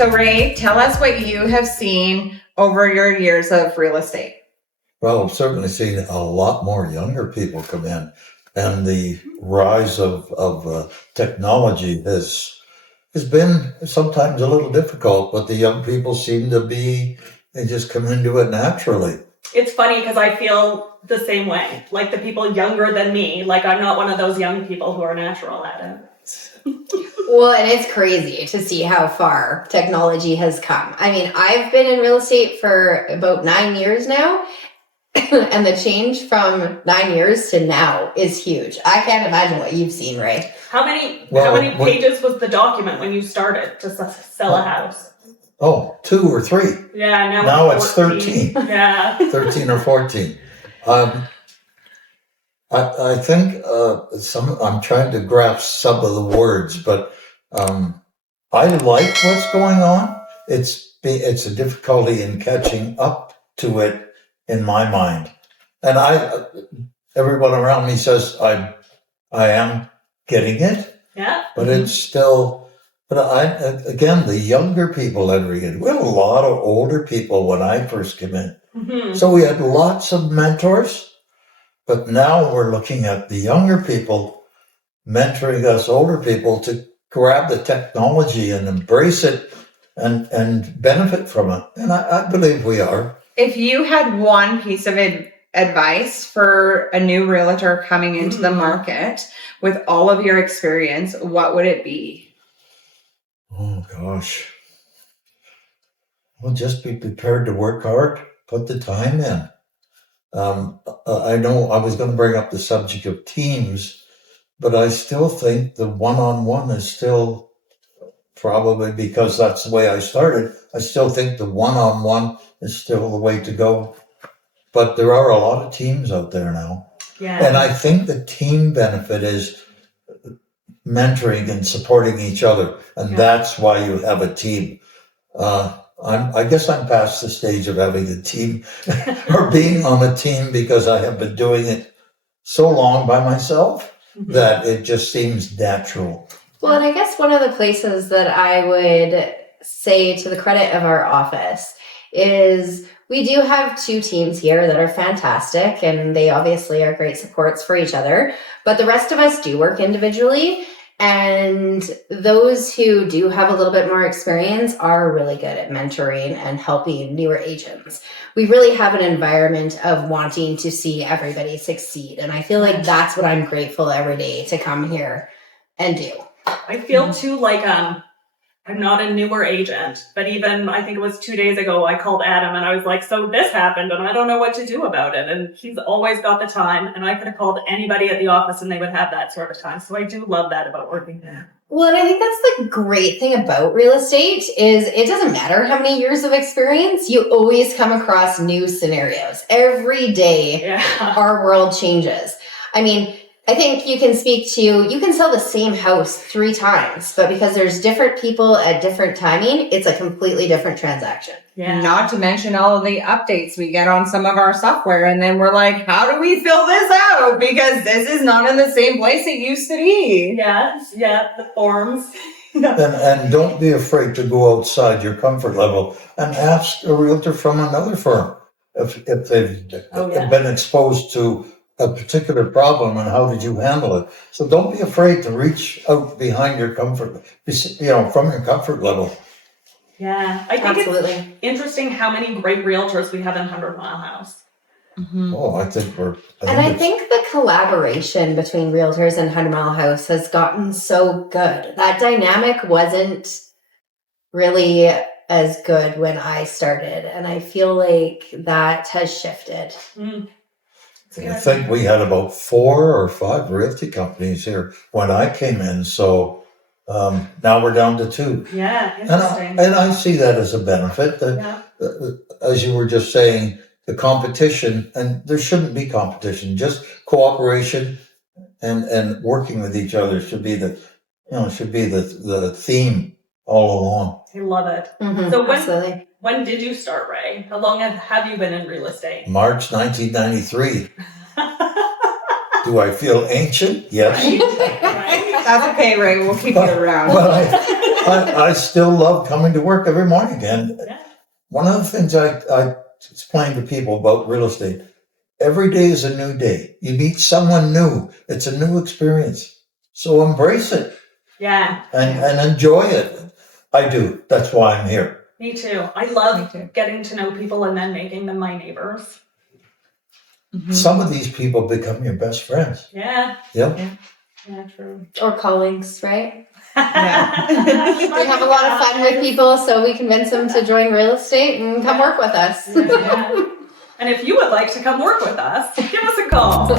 So Ray, tell us what you have seen over your years of real estate. Well, I've certainly seen a lot more younger people come in, and the rise of technology has been sometimes a little difficult, but the young people seem to be, they just come into it naturally. It's funny because I feel the same way. Like the people younger than me, like I'm not one of those young people who are natural at it. Well, and it's crazy to see how far technology has come. I mean, I've been in real estate for about 9 years now, and the change from 9 years to now is huge. I can't imagine what you've seen, Ray. How many pages was the document when you started to sell a house? Oh, 2 or 3. Yeah, now it's 13. Yeah. 13 or 14. I think I'm trying to grasp some of the words, but I like what's going on. It's a difficulty in catching up to it in my mind, and everyone around me says I am getting it. Yeah, but it's still. But again, the younger people entering it. We had a lot of older people when I first came in, so we had lots of mentors. But now we're looking at the younger people mentoring us older people to grab the technology and embrace it and benefit from it. And I believe we are. If you had one piece of advice for a new realtor coming into the market with all of your experience, what would it be? Oh, gosh. Well, just be prepared to work hard, put the time in. I know I was going to bring up the subject of teams, but I still think the one-on-one is still, probably because that's the way I started, I still think the one-on-one is still the way to go. But there are a lot of teams out there now. Yeah. And I think the team benefit is mentoring and supporting each other. And that's why you have a team. I guess I'm past the stage of having a team or being on a team because I have been doing it so long by myself that it just seems natural. Well, and I guess one of the places that I would say to the credit of our office is we do have 2 teams here that are fantastic, and they obviously are great supports for each other, but the rest of us do work individually. And those who do have a little bit more experience are really good at mentoring and helping newer agents. We really have an environment of wanting to see everybody succeed. And I feel like that's what I'm grateful every day to come here and do. I feel too like I'm not a newer agent, but even I think it was 2 days ago, I called Adam and I was like, so this happened and I don't know what to do about it. And he's always got the time, and I could have called anybody at the office and they would have that sort of time. So I do love that about working there. Well, and I think that's the great thing about real estate is it doesn't matter how many years of experience, you always come across new scenarios. Every day, our world changes. I mean, I think you can sell the same house 3 times, but because there's different people at different timing, it's a completely different transaction. Yeah. Not to mention all of the updates we get on some of our software. And then we're like, how do we fill this out? Because this is not in the same place it used to be. Yeah, the forms. And don't be afraid to go outside your comfort level and ask a realtor from another firm if they've been exposed to a particular problem and how did you handle it. So don't be afraid to reach out behind your comfort, from your comfort level. Yeah, I think it's interesting how many great realtors we have in 100 Mile House. Oh, I think I think the collaboration between realtors and 100 Mile House has gotten so good. That dynamic wasn't really as good when I started, and I feel like that has shifted. I think we had about 4 or 5 realty companies here when I came in, so now we're down to 2. Yeah, interesting. And I see that as a benefit. That, as you were just saying, the competition, and there shouldn't be competition, just cooperation and working with each other should be the theme all along. I love it. So when did you start, Ray? How long have you been in real estate? March 1993. Do I feel ancient? Yes. Right. That's okay, Ray. We'll keep you around. I still love coming to work every morning. And Yeah. one of the things I explain to people about real estate, every day is a new day. You meet someone new. It's a new experience. So embrace it Yeah. and enjoy it. I do. That's why I'm here. Me too. I love Me too. getting to know people and then making them my neighbors. Mhm. Some of these people become your best friends. Yeah. Yep. Yeah, true. Or colleagues, right? Yeah. We have a lot of fun with people, so we convince them to join real estate and come work with us. Yeah. And if you would like to come work with us, give us a call.